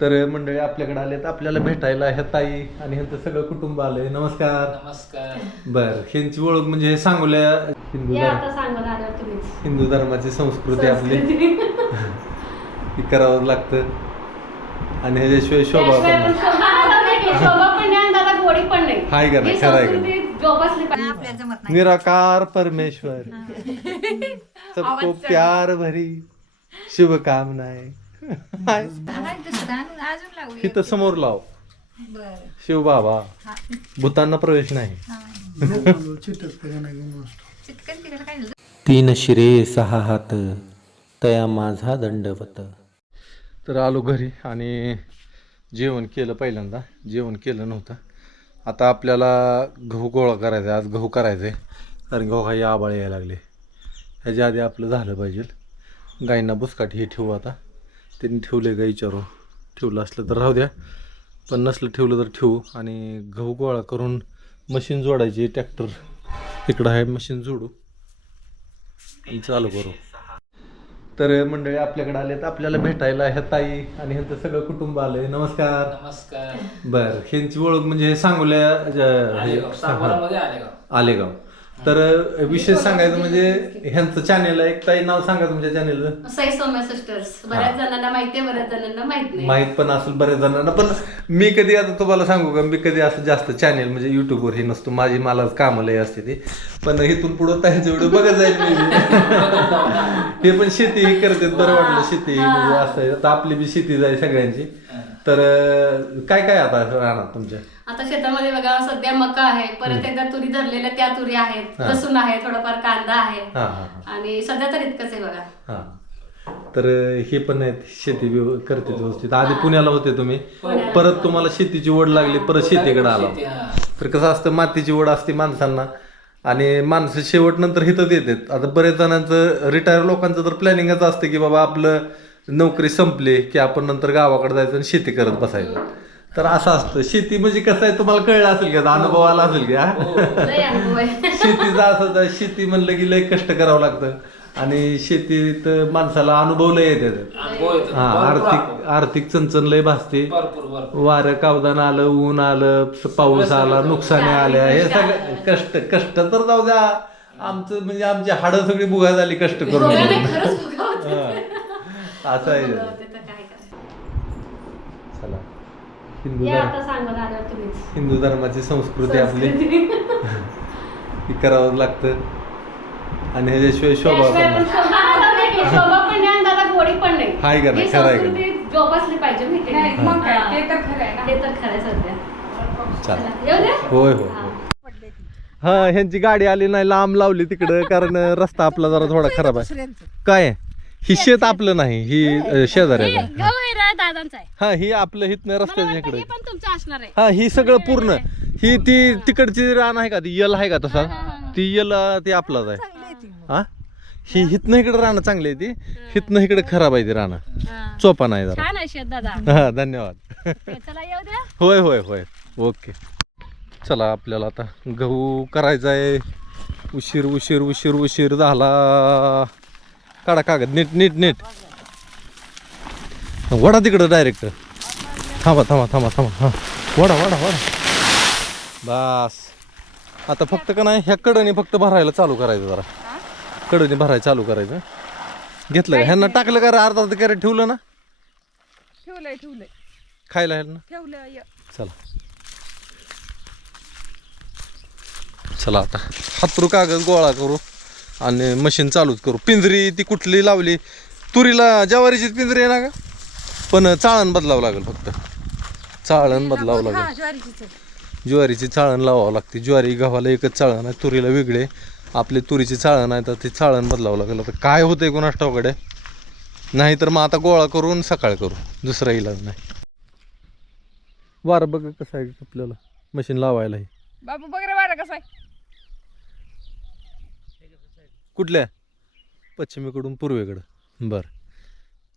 तर मंडळी आपल्याकडे आलेत आपल्याला भेटायला ह्या ताई आणि ह्यांचं सगळं कुटुंब आलंय. नमस्कार. नमस्कार. बर ह्यांची ओळख म्हणजे हे सांगोल्या हिंदू धर्म आता सांगत आल्यावर तुम्हीच. हिंदू धर्माची संस्कृती आपली. संस्कृती. ती करावं लागतं. आणि ह्याच्याशिवाय शोभा त्याशिवाय पण पण नाही. शोभा पण नाही, शोभा पण नाही आणि दादा गोडी पण नाही. हाय का नाही? ही खरं आहे का संस्कृती जोपासली पाहिजे. आपल्याला जमत नाही. निराकार परमेश्वर. सबको प्यार भरी शुभकामनाएं. हाय. हाय, दुसरं आणून अजून लावूया. इथं समोर लाव. बरं शिव बाबा भूतांना प्रवेश नाही. चिटकन तिकडे काय झालं? तीन शिरे सहा हात तया माझा दंडवत. तर आलो घरी आणि जेवण केलं पहिल्यांदा. जेवण केलं नव्हतं. आता आपल्याला गहू गोळा करायचा आहे. आज गहू करायचा आहे. कारण गहू काही आबाळ यायला लागले. ह्याच्या आधी आपलं झालं पाहिजे. गायींना बुसकाठी हे ठेवू आता. त्यांनी ठेवले का विचारू? ठेवलं असलं तर राहू द्या पण नसलं ठेवलं तर ठेवू. आणि गहू गोळा करून मशीन जोडायची ट्रॅक्टर. इकडं आहे मशीन जोडू. आणि चालू करू. तर मंडळी आपल्याकडे आलेत. आपल्याला भेटायला ह्या ताई आणि ह्यांचं सगळं कुटुंब आलंय. नमस्कार. नमस्कार. बर ह्यांची ओळख म्हणजे सांगोल्या आलेगाव. तर विशेष सांगायचं म्हणजे ह्यांचं चॅनेल आहे एक ताई नाव सांगा तुमच्या चॅनेलचं सई सौम्य सिस्टर्स बऱ्याच जणांना माहिती आहे बऱ्याच जणांना माहीत नाही. माहीत पण असेल बऱ्याच जणांना. पण मी कधी आता तुम्हाला सांगू का मी कधी असं जास्त चॅनेल म्हणजे युट्यूबवर हे नसतो. माझी मला कामं लय असते ती. पण इथून पुढं त्यांचे व्हिडिओ बघत जाईल मी. हे पण शेती हे करतात बरं वाटलं शेती. म्हणजे असं आहे. आता आपली बी शेती जाईल सगळ्यांची. तर काय काय आता राहणार तुमच्या? आता शेतामध्ये बघा सध्या मका आहे. परत एकदा तुरी धरलेल्या त्या तुरी आहेत. हा. लसूण आहे थोडंफार कांदा आहे. हा हा हा. आणि सध्या तर इतकंच आहे बघा. हा. तर हे पण आहेत शेती व्यव- करते व्यवस्थित. आधी पुण्याला होते तुम्ही. परत तुम्हाला शेतीची ओढ लागली परत शेतीकडे आला. शेती, हा. तर कसं असतं मातीची ओढ असते माणसांना. आणि माणसं शेवट नंतर हिथंच येतात. आता बरेच जणांचं रिटायर लोकांचं तर प्लॅनिंगच असतं की बाबा आपलं नोकरी संपली की आपण नंतर गावाकडे जायचं आणि शेती करत बसायचं. तर असं असतं. शेती म्हणजे कसं आहे तुम्हाला कळलं असेल का अनुभव आला असेल का आहे. शेतीचं असं शेती म्हणलं की लय कष्ट करावं लागतं. आणि शेतीत माणसाला अनुभव लय येतात. येतो. हा आर्थिक आर्थिक चणचण लय भासते. वारं कावदान आलं ऊन आलं पाऊस आला नुकसानी आल्या हे सगळं कष्ट कष्ट तर जाऊ द्या. आमचं म्हणजे आमची हाडं सगळी बुगा झाली कष्ट करून असं आहे होतं तर काय करायचं. चला हिंदू हे धर्म आता सांगत आल्यावर तुम्हीच हिंदू धर्माची संस्कृती आपली संस्कृती. ती करावं लागतं आणि ह्याच्याशिवाय शोभा त्याशिवाय पण नाही. शोभा पण नाही, शोभा पण नाही आणि दादा गोडी पण नाही हाय का नाही? ही खरं आहे का संस्कृती जोपासली पाहिजे माहिती आहे नाही, का? मग काय. ते तर खरं आहे ना. ते तर खरं आहे सध्या चला चला, येऊ द्या होय होय हा. होय हा ह्यांची गाडी आली नाही लांब लावली तिकडं कारण रस्ता आपला जरा थोडा खराब आहे. काय आहे? ही शेत आपलं नाही ही. गवैरा दादांचा आहे. हा ही आपलं हिथनं रस्त्याच्या मला इकडे वाटतं हे पण तुमचं असणार आहे. हा ही सगळं पूर्ण. ही ती तिकडची रान आहे का? ती यल आहे का तसा? ती यल अं, ती आपलाच आहे. हा? ही हिथनं इकडे राहणं चांगली आहे ती. हिथनं इकडे खराब आहे ती राहणं हा. चोपा नाही जरा. छान आहे शेत दादा. हा धन्यवाद. ते चला येऊ द्या. होय होय होय. ओके. चला आपल्याला आता गहू करायचा आहे उशीर उशीर उशीर उशीर झाला. काढा कागद नीट नीट नीट. वडा तिकडं डायरेक्ट थांबा थांबा थांबा थांबा. हां. वडा वडा वडा. बस. आता फक्त का नाही ह्या कडनी फक्त भरायला चालू करायचं जरा. कडनी भरायला चालू करायचं. घेतलं का? ह्यांना टाकलं का रे? अर्धा अर्धा कॅरेट ठेवलं ना? ठेवलंय ठेवलंय. खायला ह्यांना? ठेवलंय चला. चला आता. हातरू कागद गोळा करू. आणि मशीन चालूच करू. पिंजरी ती कुठली लावली? तुरीला ज्वारीची पिंजरी आहे ना का पण चाळण बदलावं लागेल फक्त. चाळण बदलावं लागेल. हा आहे. ज्वारीची चाळण लावावं लागते. ज्वारी गव्हाला एकच चाळण आहे तुरीला वेगळे. आपली तुरीची चाळण आहे तर ती चाळण बदलावं लागेल. आता काय होतंय कोणास ठाऊकडे नाही तर मग आता गोळा करून सकाळ करू. दुसरा इलाज नाही. वारं बघ कसं आहे आपल्याला. मशीन लावायलाही. बाबू बघ रे वारा कसा आहे. कुठल्या? पश्चिमेकडून पूर्वेकडं. बरं.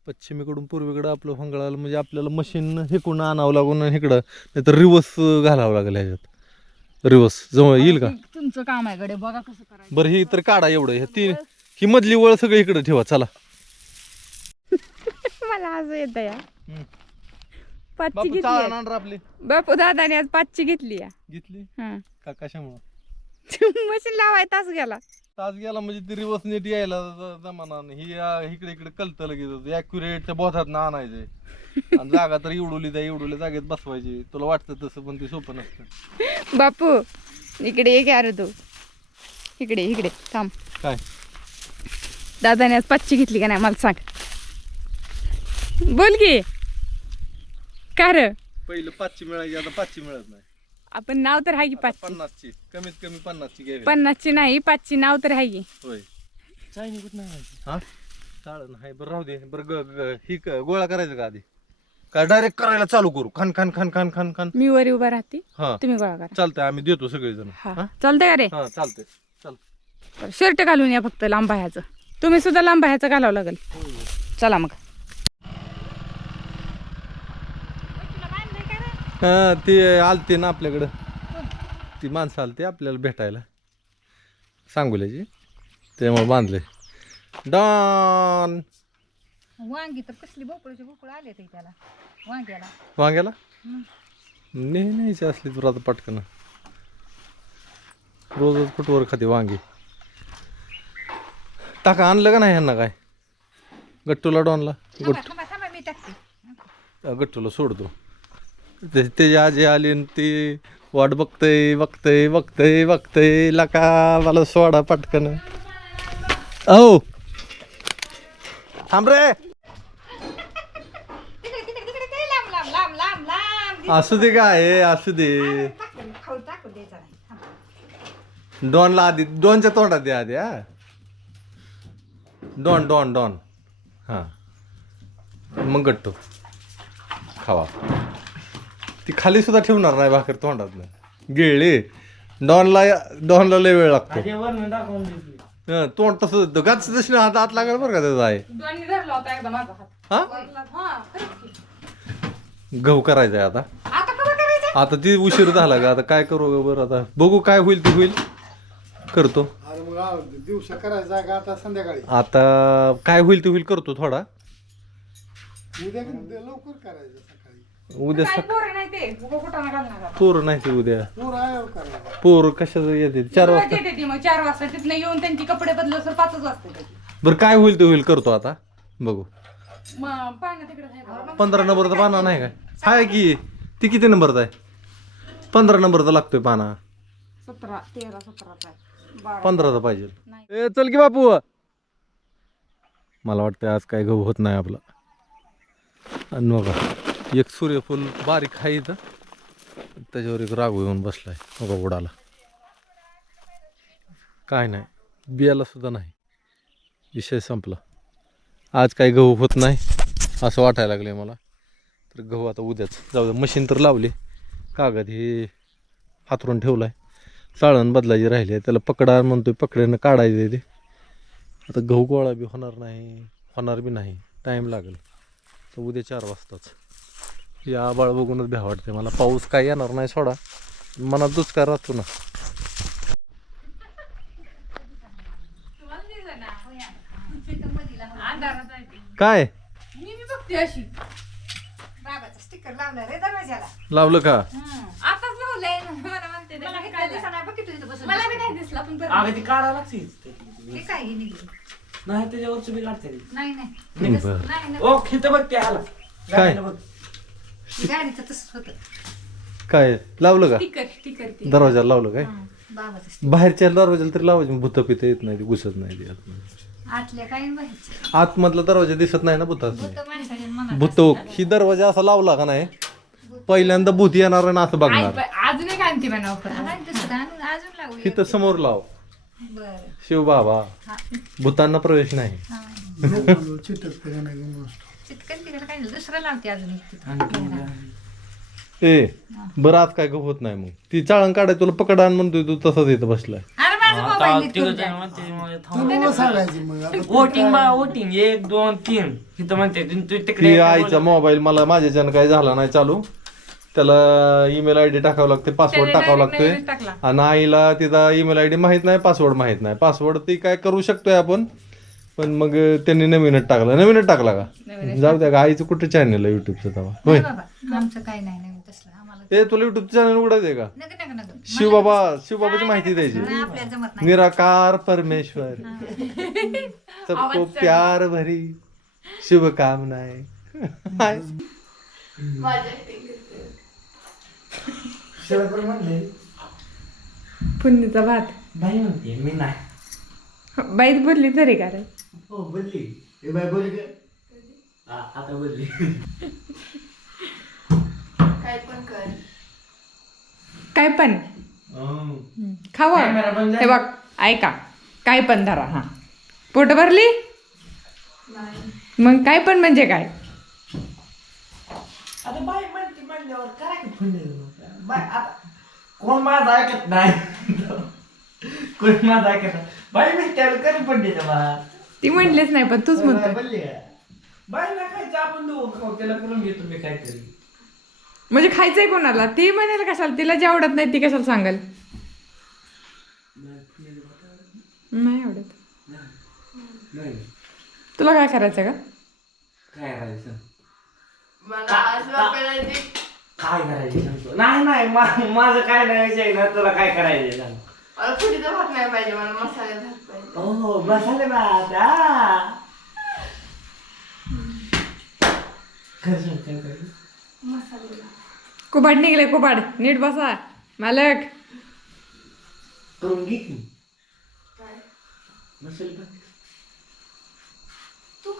पश्चिमेकडून पूर्वेकडं आपलं फंगळाला म्हणजे आपल्याला मशीन हिकडून आणावं लागून आणि इकडं नाहीतर रिवर्स घालावं लागेल ह्याच्यात. रिवर्स जवळ येईल का? तुमचं काम आहे गडे बघा कसं करायचं. बरं ही तर काढा एवढं. ह्या तीन ही मधली वळ सगळं इकडे ठेवा. चला. मला आज येत या. पाचची बापू घेतली आपली. बापू दादाने आज पाचची घेतली आहे. घेतली? हं. का कशामुळं? मशीन लावाय तास गेला. तास गेला म्हणजे ती रिवर्स नीट यायला ज- जमाना नाही. ही आ, इकडे इकडे कलत लगेच. अॅक्युरेट त्या बोधात ना आणायचे आणि जागा तर एवढुली त्या एवढुल्या जागेत बसवायची. तुला वाटतं तसं पण ते सोपं नसतं. बापू इकडे ये अरे तू. इकडे इकडे थांब. काय? दादाने आज पाचची घेतली का नाही मला सांग. बोल की. का र? पहिलं पाचशे मिळायची आता पाचशे मिळत नाही. आपण नाव तर आहे की पाचची पन्नासची. कमीत कमी पन्नासची घ्यावी पन्नासची नाही पाचची नाव तर आहे की. होय. हा? बरं राहू दे. बरं ग- ग- ही क- गोळा करायचं का आधी? काय डायरेक्ट करायला चालू करू? खान खान खान खान खान खान. मी वरी उभा राहते. हा. तुम्ही गोळा करा. चालतंय आम्ही देतो सगळेजण. हा. हा? चालतंय का रे? हा चालतंय. चल. शर्ट घालून या फक्त लांब ह्याचं तुम्ही सुद्धा लांब ह्याचं घालावं लागेल. चला मग. हा ते आलते ना आपल्याकडं. ती माणसं आलते आपल्याला भेटायला. सांगोल्याची त्यामुळे बांधले डॉन! वांगी तर कसली भोपळीची भोपळ आले ते त्याला. वांग्याला. वांग्याला? नाही न्यायची असली तर आता पटकन. रोजच कुठवर खाते वांगी. टाका आणलं का नाही ह्यांना काय? गट्टूला डॉनला? थांबा गट्टू थांबा थांबा मी टाकते. त्या गट्टूला सोडतो. ते त्याची आजी आली आणि ती वाट बघतय बघतय बघतय बघतय. लका मला सोडा पटकन. औ थांब रे! असू दे काय असू दे. टाकून ला डॉनला आधी डॉनच्या तोंडात द्या आधी हा. Don don don. हां. मग गट्टू. खावा. ती खाली सुद्धा ठेवणार नाही भाकर तोंडात गिळली. डॉनला डॉनला लय वेळ लागतो. हं, तोंड तसं गाच तशी हात हात लागेल बरं का त्याचा आहे दोन्ही धरला होता एकदा माझा हात. हा? हा खरंच की. गहू करायचा आहे आता. आता कवा करायचं आता ती उशीर झाला का आता काय करू ग बरं आता. बघू काय होईल ते होईल. करतो. अरे मग आ- दिवसा करायचा का आता संध्याकाळी? आता काय होईल ते होईल करतो थोडा. उद्या लवकर करायचं. उद्या काय सक पोरं नाही ते? उभं कुठं घालणार पोर नाही ते उद्या. पूर करायचं पोर कशाचं येते? चार वाजता येते ती मग चार वाजता. तिथनं येऊन त्यांची कपडे सर पाचच वाजता बरं काय होईल ते होईल करतो आता. बघू. मग पाहणं तिकडे आहे का? पंधरा नंबरचा पाना नाही काय? हाय की ती किती नंबरचा आहे? पंधरा नंबरचा लागतोय पाना. सतरा तेरा. बारा. पंधराचा पाहिजे. ए चल की बापू. मला वाटतं आज काय गहू होत नाही आपला. आणि बघा एक सूर्यफूल बारीक आहे इथं. त्याच्यावर एक रागू येऊन बसलाय बघा उडाला काय नाही बियाला सुद्धा नाही. विषय संपला. आज काही गहू होत नाही असं वाटायला लागले मला. तर गहू आता उद्याच. जाऊ दे मशीन तर लावली. कागद हे हातरून ठेवलाय. चाळण बदलायची राहिली आहे. त्याला पकडा म्हणतोय पकड्यानं काढायचं ते. आता गहू गोळा बी होणार नाही होणार बी नाही. टाईम लागेल. तर उद्या चार वाजताच. या आबाळ बघूनच भ्या वाटते मला पाऊस काय येणार नाही सोडा मनात दुष्काळ राहतो ना काय मी बी बघते अशी बाबाचा स्टिकर लावला रे दरवाजाला लावलं का आताच लावलंय मला म्हणते ते मला काय काय दिसलं? दिसणार नाही बघ की तुझं बसून मला बी नाही दिसला पण बरं. अगं ती काढा लागते काय निघली नाही त्याच्यावरच बी काढते. नाही बघ ते आला काय? बघ. गाडीचं तसंच होतं. काय लावलं का? ती दरवाजाला लावलं काय? बाबाचं बाहेरच्या दरवाजाला तरी लावायचं भूत पिता येत नाही ती घुसत नाही ती आतमध्ये. आतल्या काय बाहेरचं आतमधला दरवाजा दिसत नाही ना भूतात तर माणसाच्या मनात भूत ही दरवाजा असा लावला का नाही? पहिल्यांदा भूत येणार आणि असं बघणार. अजून एक आणते बनव नाही दुसरं आणून अजून लावू इथं समोर लाव. बरं. शिवबाबा भूतांना प्रवेश नाही. चिटक नाही चिटकन तिकडे काय नाही. दुसरं लावते अजून एक तिथं. ए बरं आज काय होत नाही मग. ती चाळण काढाय तुला पकड आण म्हणतोय तू तसाच इथं बसलाय. अरे माझा आता मोबाईल नीट तिघं करून जण द्या. म्हणते, मग तू थांब. मग सांगायची मग. आता वोटिंग बा वोटिंग. एक दोन तीन. इथं म्हणते तू तू तिकडे ती आईचा मोबाईल मला माझ्याच्यानं काय झाला नाही चालू. त्याला ईमेल आय डी टाकावं लागते पासवर्ड टाकावं लागतोय. टाकला. आणि आईला तिचा ईमेल आय डी माहीत नाही पासवर्ड माहीत नाही. पासवर्ड ती काय करू शकतोय आपण? पण मग त्यांनी नवीनच टाकला. नवीनच टाकला का? जाऊ द्या का आईचं कुठं चॅनल आहे युट्यूबचं तेव्हा? होय. नाही बाबा आमचं काय नाही नाही तसलं. आम्हाला ए तुला युट्यूब चॅनल उघडायचं का? नका नका नका. शिवबाबा शिवबाबाची माहिती द्यायची. नाही, आपल्याला जमत नाही. निराकार परमेश्वर. सबको प्यार भरी शुभकामनाएं. हाय. शेळकर म्हणले. पुन्नीचा भात. बाई म्हणते मी नाही. बाईत बोलली तरी का रे हो बोलली. हे बाय बोलली का आ- आता बोलली. काय पण खावं हे. बघ ऐका. काय पण धरा हा. पोट भरली? मग काय पण म्हणजे काय? आता म्हणते म्हणल्यावर करा की पुण्य बाय आता कोण माझं ऐकत नाही. कोण माझं ऐकत नाही. बाई म्हणते करी पडली त्याला ती म्हणलीच नाही पण तूच म्हणतो बोलली. बाई ना खायचं आपण दोघं. खाऊ त्याला करून घेतो मी काहीतरी. म्हणजे खायचंय कोणाला? ती म्हणेल कशाला? तिला जे आवडत नाही ती कशाला सांगेल? नाही आवडत. तुला काय करायचं? का काय करायचं काय करायचं सांगतो? नाही नाही माझं काय नाही विषय ना तुला काय करायचं मला फुटीचा भात नाही पाहिजे मला मसाले भात पाहिजे. हो मसाले भात आ. खरं सांग, काय करायचं? कुबाड निघले कुबाड. नीट बसा. मालक. करून घे की. मसाले भात. तू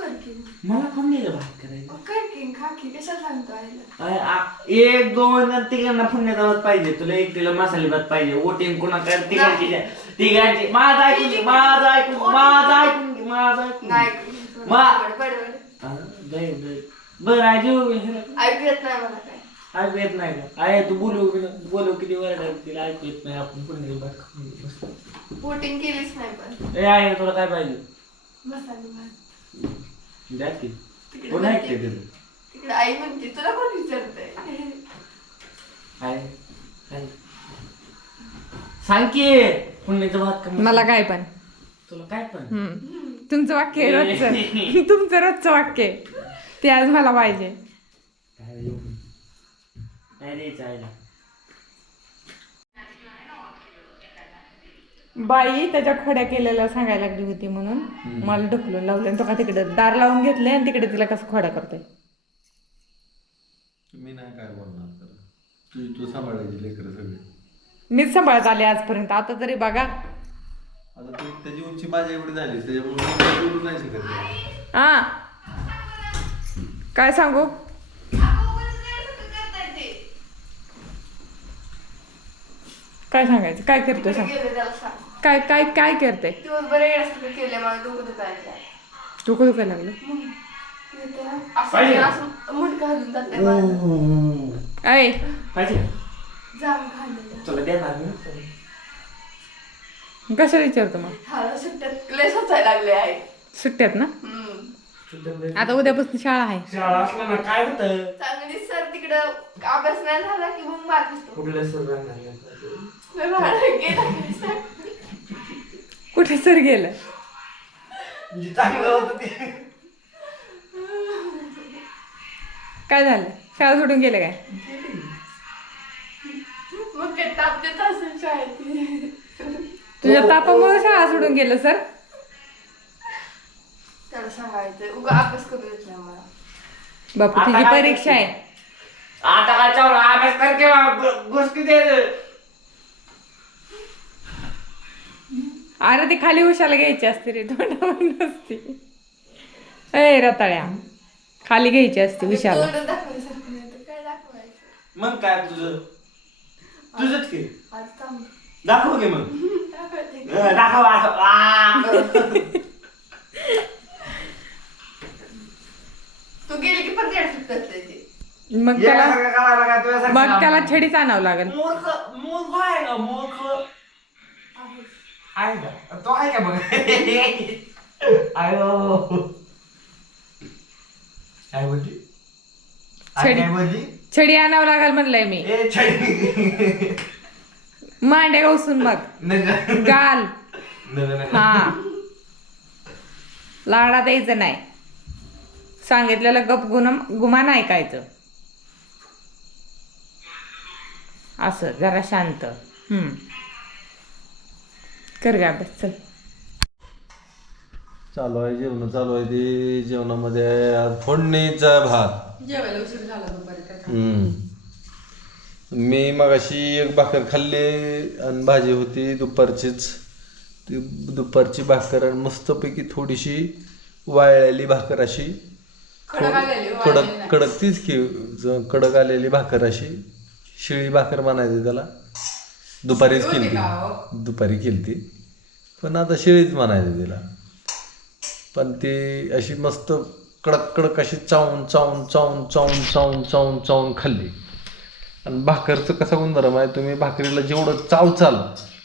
कर की मला कोण दिलं भात करायचं मग कर की खा की कशाला सांगतो आईला? अय, आ- एक दोन आणि तिघांना पुण्याचा भात पाहिजे. तुला एकटीला मसाले भात पाहिजे. वोटिंग कोणाकडे तिघांची द्या. तिघांची. माझं ऐकून घे माझं ऐकून घे, माझं ऐकून घे माझं ऐकून घे. नाही मा-. हा, दे. बरं आजी ऐकू येत नाही मला काय. ऐकू येत नाही का? आहे तू बोलव बोलव किती वरड तिला ऐकू येत नाही. आपण पुण्याचा भात खाऊन घेऊ. बस. बोटिंग केलीच नाही पण. ए आहे तुला काय पाहिजे? मसाले भात. द्या की. तिकडे कोण म्हणते- ऐकते तिथं तिकडे आई म्हणते तुला कोण विचारतंय. सांग की पुण्याचा भात का मला काय पण. तुला काय पण. हम्म. तुमचं वाक्य आहे रोजचं. तुमचं रोजचं वाक्य आहे. ते आज मला पाहिजे. काय देऊ? काय द्यायचं आईला बाई त्याच्या खोड्या केलेल्या सांगायला लागली होती म्हणून. मला ढकलून लावले आणि तो का तिकडे दार लावून घेतले आणि तिकडे तिला कसं खोड्या करतोय? मी नाही काय बोलणार तर तुझी तू सांभाळायची लेकरं सगळी. मीच सांभाळत आले आजपर्यंत. आता तरी बघा. आता तू त्याची उंची माझ्या एवढी झाली त्याच्यामुळे मी काही बोलू नाही शकत नाही. हा. काय सांगू? काय सांगायचं? काय करतोय सांग. काय काय काय करते? दिवसभर येण्यासाठी केले मला डोकं दुखायचं डोकं दुखायला लागलं? असं असं मुंडका घालून जाते मला ऐ पाहिजे. जाम खाल्लेलं तुला देणार मी कसं विचारतो मग? मला सुट्ट्यात लय सोचायला लागले आहे सुट्ट्यात ना? हम्म. आता उद्यापासून शाळा आहे. शाळा असलं ना काय होतं? चांगली सर तिकडं अभ्यास नाही झाला की मग कुठलं सर राहणार लय भाडं गेला सर. कुठे सर गेलं. म्हणजे काय झालं? शाळा सोडून गेले काय? मग काय ताप देत असेल शाळेत. तुझ्या तापामुळे शाळा सोडून गेलं सर. त्याला सांगायचं उगा अभ्यास करू देत नाही मला. बापू तुझी परीक्षा आहे. आता काय चालू अभ्यास कर किंवा गोष्टी दे. अरे ती खाली उशाला घ्यायची असते रे तोंडावर नसती. ए रताळ्या. खाली घ्यायची असते उशाला. मग काय तुझं? तुझंच की. दाखव घे मग. अं, दाखव दाखव आ. तू गेली की पण येण्यासाठी करते ते. मग त्याला येण्यासारखं करायला काय तुझ्यासारखं मग त्याला? छडीच आणावं लागेल. मूर्ख मूर्ख आहे का मूर्ख. आहे का? तो आहे का बघ? आयो काय बोलली? आई छडी. काय बोलली? छडी आणावं लागेल म्हणलंय मी. ए छडी. मांडे गवसून मग गाल. हा. लाडा द्यायचं नाही. सांगितलेलं गप गुण गुमान ऐकायचं. असं जरा शांत. हम्म. कर ग अभ्यास चल चालू आहे जेवण चालू आहे ते जेवणामध्ये आहे आज फोडणीचा भात. जेवायला उशीर झाला दुपारी हम्म. मी मगाशी एक भाकर खाल्ली आणि भाजी होती दुपारचीच. ती दुपारची भाकर आणि मस्तपैकी थोडीशी वाळलेली भाकर अशी. कडक कडक तीच की ज- कडक आलेली भाकर अशी. शिळी भाकर म्हणायची त्याला. दुपारीच केली दुपारी केली पण आता शिळीच म्हणायचं तिला. पण ती अशी मस्त कडक कडक अशी चावून चावून चावून चावून चावून चावून चावून खाल्ली. आणि भाकरचं कसा गुणधर्म आहे तुम्ही भाकरीला जेवढं चावचाल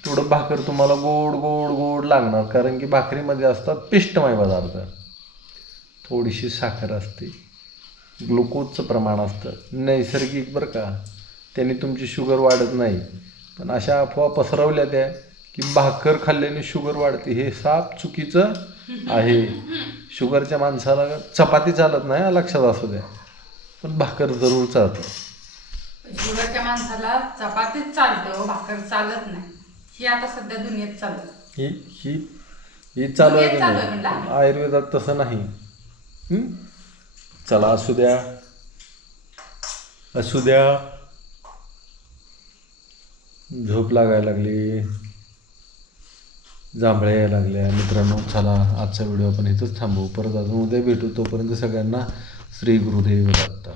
तेवढं भाकर तुम्हाला गोड गोड गोड लागणार. कारण की भाकरीमध्ये असतात पिष्टमय पदार्थ. थोडीशी साखर असते. ग्लुकोजचं प्रमाण असतं. नैसर्गिक बरं का. त्याने तुमची शुगर वाढत नाही. पण अशा अफवा पसरवल्या त्या. की भाकर खाल्ल्याने शुगर वाढते. हे साप चुकीचं आहे. शुगरच्या माणसाला चपाती चालत नाही हा लक्षात असू द्या. पण भाकर जरूर चालतं. शुगरच्या माणसाला चपातीच चालतं भाकर चालत नाही. ही आता सध्या दुनियेत चालत ही ही ही चालू आहे? नाही? आयुर्वेदात तसं नाही. हं? चला असू द्या. असू द्या. झोप लागायला लागली. जांभळ्या यायला लागल्या. मित्रांनो चला आजचा व्हिडिओ आपण इथंच थांबवू. परत अजून उद्या भेटू. तोपर्यंत सगळ्यांना श्री गुरुदेव दत्त